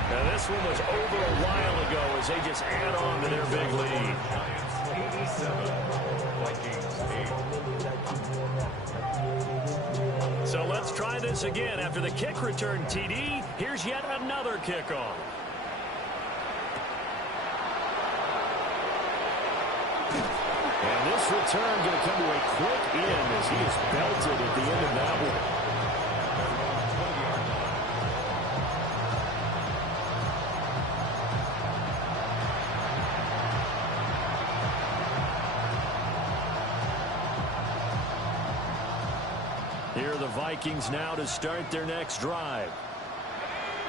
Now this one was over a while ago as they just add on to their big lead. 87, Vikings 8. So let's try this again. After the kick return TD, here's yet another kickoff. And this return going to come to a quick end as he is belted at the end of that one. Here are the Vikings now to start their next drive.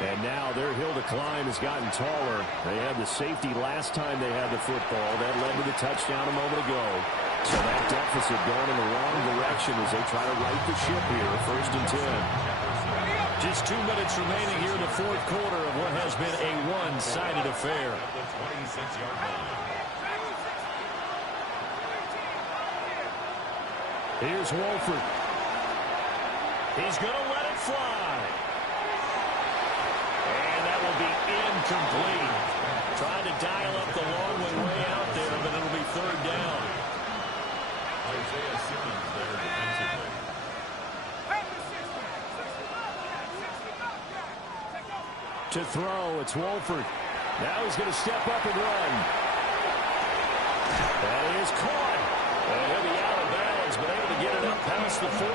And now their hill to climb has gotten taller. They had the safety last time they had the football. That led to the touchdown a moment ago. So that deficit going in the wrong direction as they try to right the ship here. 1st and 10. Just 2 minutes remaining here in the fourth quarter of what has been a one-sided affair. The 26-yard line. Here's Wolford. He's going to let it fly. And that will be incomplete. Trying to dial up the long one way out there, but it'll be 3rd down. Isaiah Simmons there defensively. To throw, it's Wolford. Now he's going to step up and run. That is caught. And he'll be out of bounds, but able to get it up past the 45.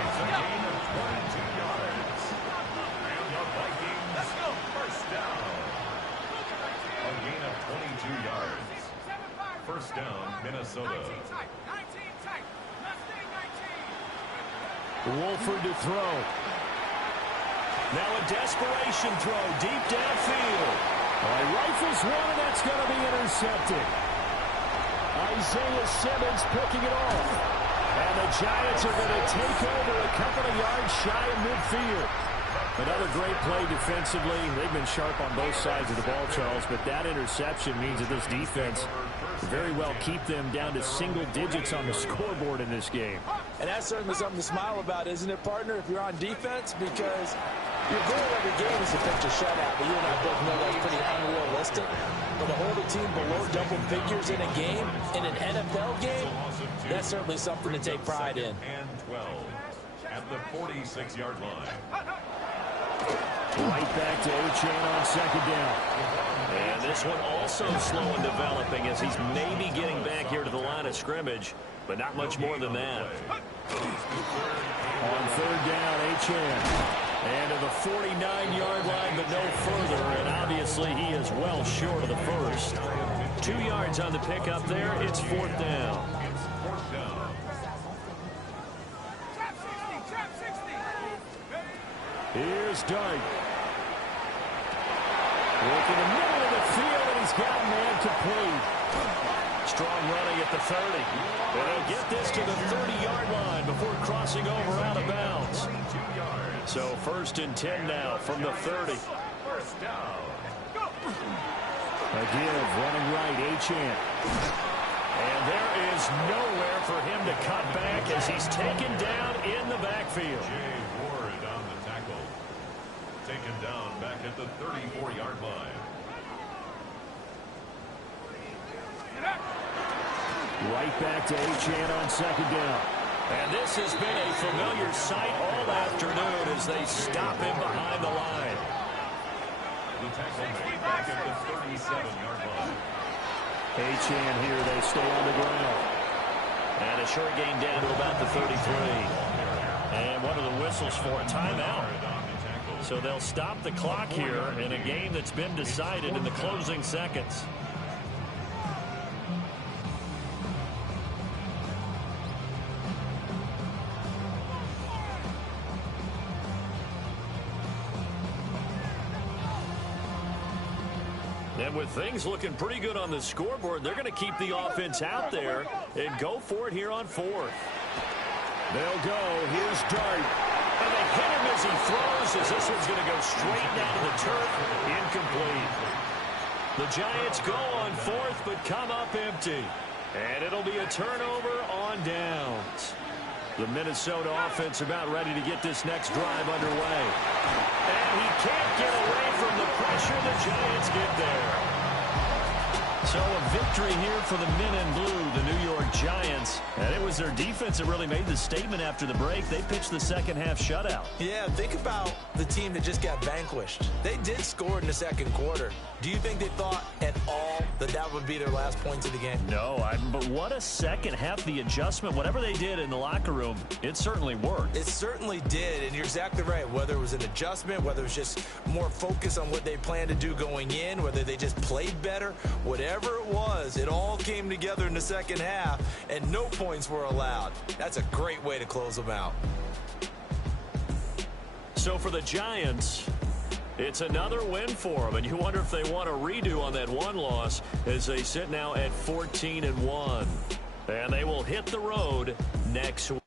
It's a gain of 22 yards. And the Vikings, first down. A gain of 22 yards. First down, Minnesota. Wolford to throw. Now a desperation throw deep downfield. Rifles one, and that's going to be intercepted. Isaiah Simmons picking it off. And the Giants are going to take over a couple of yards shy of midfield. Another great play defensively. They've been sharp on both sides of the ball, Charles, but that interception means that this defense very well keep them down to single digits on the scoreboard in this game. And that's certainly something to smile about, isn't it, partner, if you're on defense? Because your goal every game is to pitch a shutout, but you and I both know that's pretty unrealistic. But to hold a team below double figures in a game, in an NFL game, that's certainly something to take pride in. And 12 at the 46-yard line. Right back to Achane on 2nd down. And this one also slow in developing as he's maybe getting back here to the line of scrimmage, but not much more than that. On 3rd down, Achane. And to the 49-yard line, but no further, and obviously he is well short of the first. 2 yards on the pickup there. It's 4th down. Here's Dart. Working the middle of the field, and he's got man complete. Strong running at the 30. But he'll get this to the 30-yard line before crossing over out of bounds. So 1st and 10 now from the 30. Again, running right, Achane. And there is nowhere for him to cut back as he's taken down in the backfield. Jay Ward on the tackle. Taken down back at the 34-yard line. Right back to Achane on 2nd down. And this has been a familiar sight all afternoon as they stop him behind the line. The tackle made back at the 37-yard line. Achane here, they stay on the ground. And a short gain down to about the 33. And one of the whistles for a timeout. So they'll stop the clock here in a game that's been decided in the closing seconds. And with things looking pretty good on the scoreboard, they're going to keep the offense out there and go for it here on 4th. They'll go. Here's Dart. And they hit him as he throws, as this one's going to go straight down to the turf. Incomplete. The Giants go on fourth, but come up empty. And it'll be a turnover on downs. The Minnesota offense about ready to get this next drive underway. And he can't get away from the pressure. The Giants get there. So a victory here for the men in blue, the New York Giants. And it was their defense that really made the statement after the break. They pitched the second half shutout. Yeah, think about the team that just got vanquished. They did score in the second quarter. Do you think they thought at all that that would be their last points of the game? No, but what a second half. The adjustment, whatever they did in the locker room, it certainly worked. It certainly did, and you're exactly right. Whether it was an adjustment, whether it was just more focus on what they planned to do going in, whether they just played better, whatever it was, it all came together in the second half, and no points were allowed. That's a great way to close them out. So for the Giants, it's another win for them, and you wonder if they want a redo on that one loss as they sit now at 14-1. And they will hit the road next week.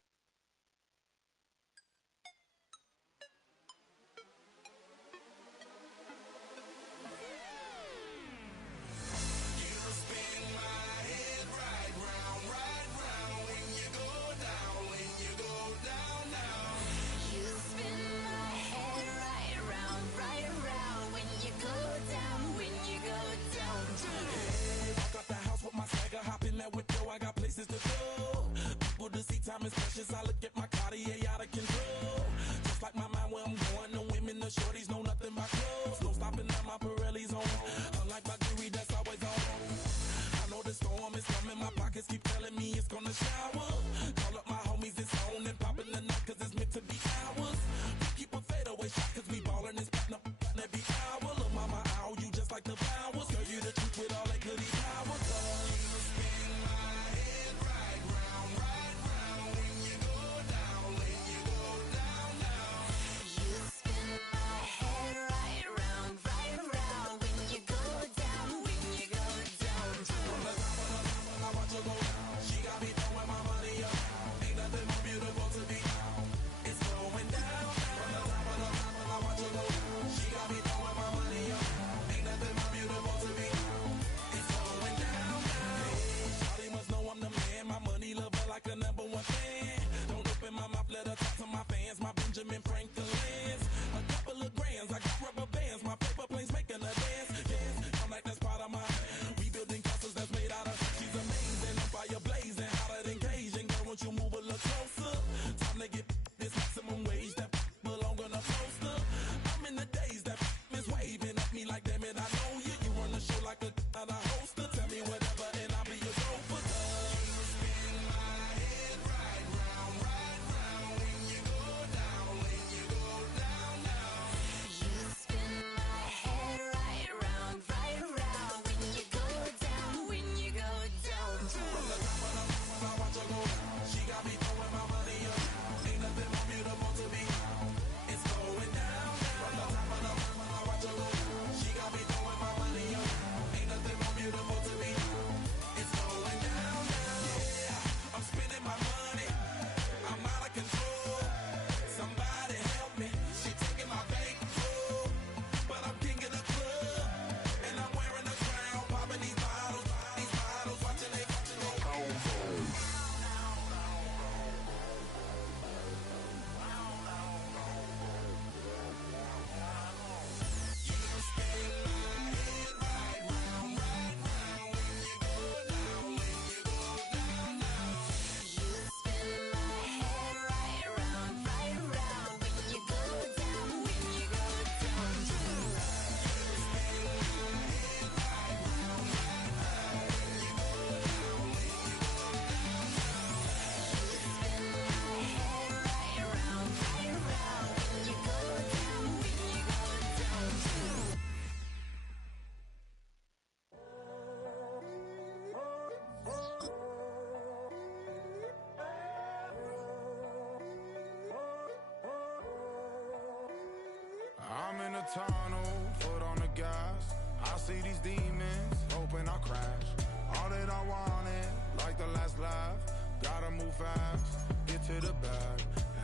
tunnel, foot on the gas. I see these demons, hoping I crash. All that I wanted, like the last laugh. Gotta move fast, get to the bag.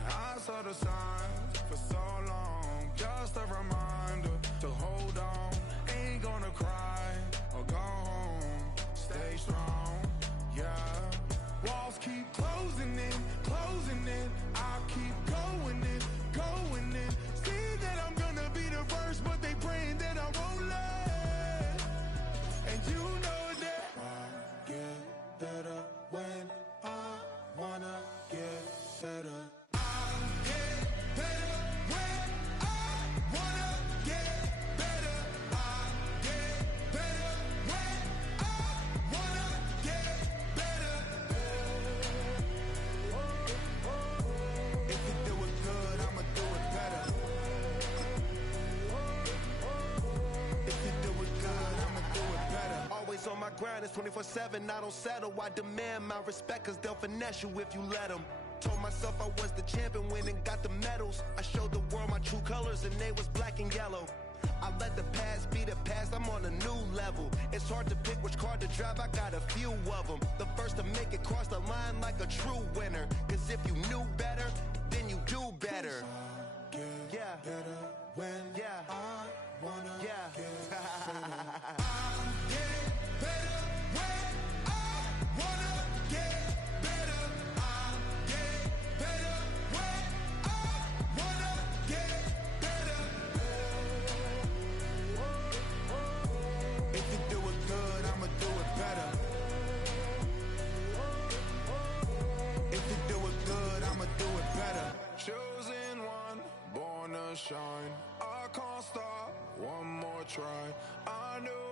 I saw the signs for so long, just a reminder to hold on. Ain't gonna cry, grind is 24/7. I don't settle. I demand my respect, cause they'll finesse you if you let them. Told myself I was the champion, went and got the medals. I showed the world my true colors, and they was black and yellow. I let the past be the past, I'm on a new level. It's hard to pick which car to drive, I got a few of them. The first to make it cross the line like a true winner. Cause if you knew better, then you do better. Yeah. Better when I wanna Yeah. get better when I wanna get better. I get better when I wanna get better. If you do it good, I'ma do it better. If you do it good, I'ma do it better. Chosen one, born to shine. I can't stop, one more try. I know